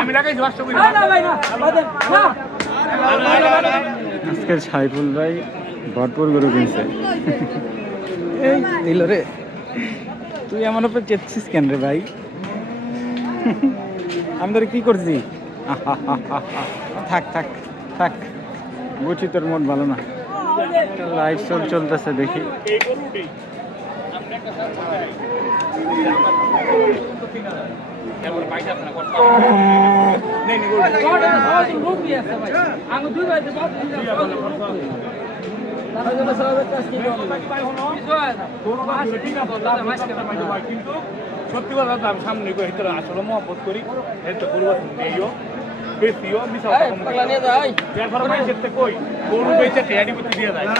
আমি লাগাই দশ টাকা আজকে সাইফুল ভাই ভরপুর গরু কিনছে। এই রে। তুই আমার উপর চেপছিস কেন রে ভাই? আমি তোর কি করছি? থাক থাক থাক। বুঝছি তোর মন ভালো না। লাইট শোর চলতেছে দেখি। কিন্তু সত্যি কথা আমি সামনে গিয়ে আসলে মহব্বত করি। এই তো পরিবর্তন দিইও বেশিও মিশা এরপরে মাইসের থেকে কই? গরু বেচে টেয়ারি দিয়ে যায়। না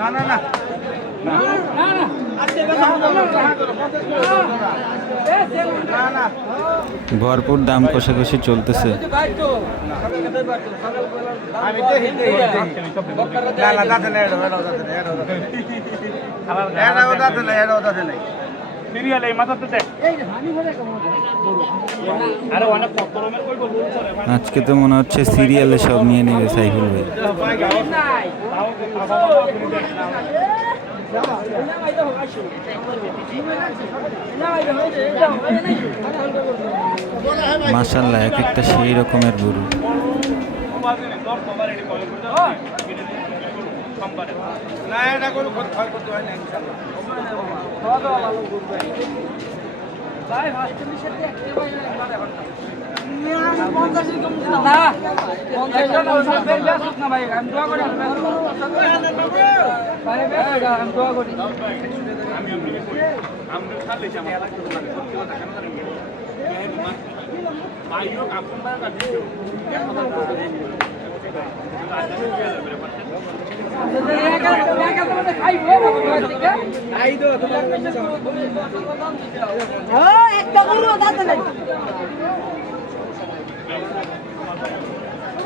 না না না। ভরপুর দাম কষাকষি চলতেছে আজকে তো মনে হচ্ছে সিরিয়ালে সব নিয়ে নেবে সাইকেল ভাই মাশাল্লাহ এক একটা সেই রকমের গরু না হয় কাপড় না কাটি একটা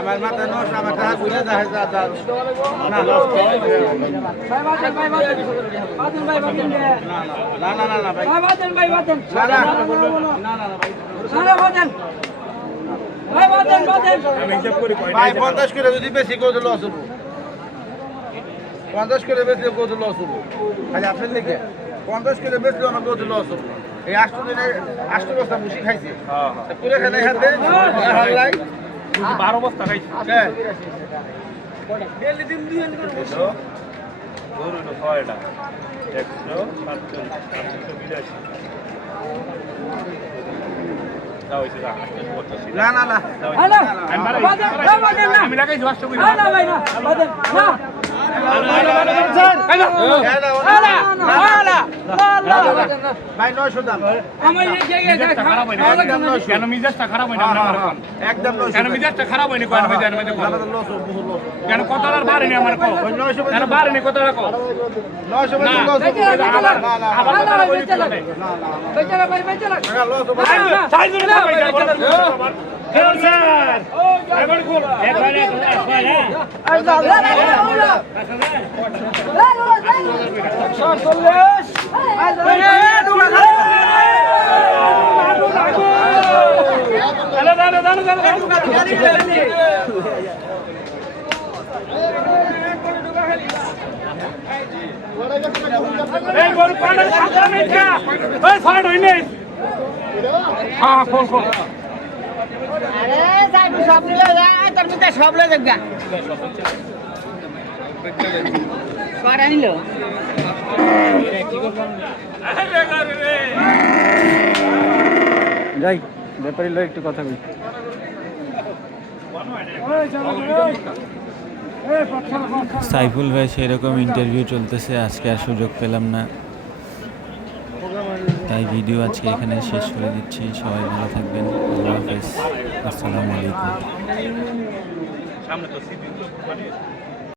আমার মাথা নষ্ট আমার টাকা বুঝে যায় না হয় না না না না না ভাই না না না না ভাই। আমি হিসাব করি কয় ভাই নাই পঞ্চাশ করে যদি বেশি করে লস হব পঞ্চাশ করে বেশি করে লস হব খালি আপনার লিখে। পঞ্চাশ করে বেশি আমার করে লস হব এই আষ্ট দিনে আষ্ট বস্তা মুসি খাইছে। হ্যাঁ, হ্যাঁ। পুরো খানে হাতে হাল্লাই তুই বারো বস্তা খাইছি। হ্যাঁ। একশো গরু না ছয়টা। একশো সাতচল্লিশ সাতশো বিরাশি। না না না। আমি বাড়াই- কথাটার বাড়েনি আমার বাড়েনি কথাটা কো নয়শো এক- একবার, হ্যাঁ। দাঁড়া, দাঁড়া, যাই ব্যাপারী লোক একটু কথা বলি। সাইফুল ভাই সেরকম ইন্টারভিউ চলতেছে আজকে আর সুযোগ পেলাম না। তাই ভিডিও আজকে এখানে শেষ করে দিচ্ছি। সবাই ভালো থাকবেন। আল্লাহ হাফেজ। আসসালামু আলাইকুম।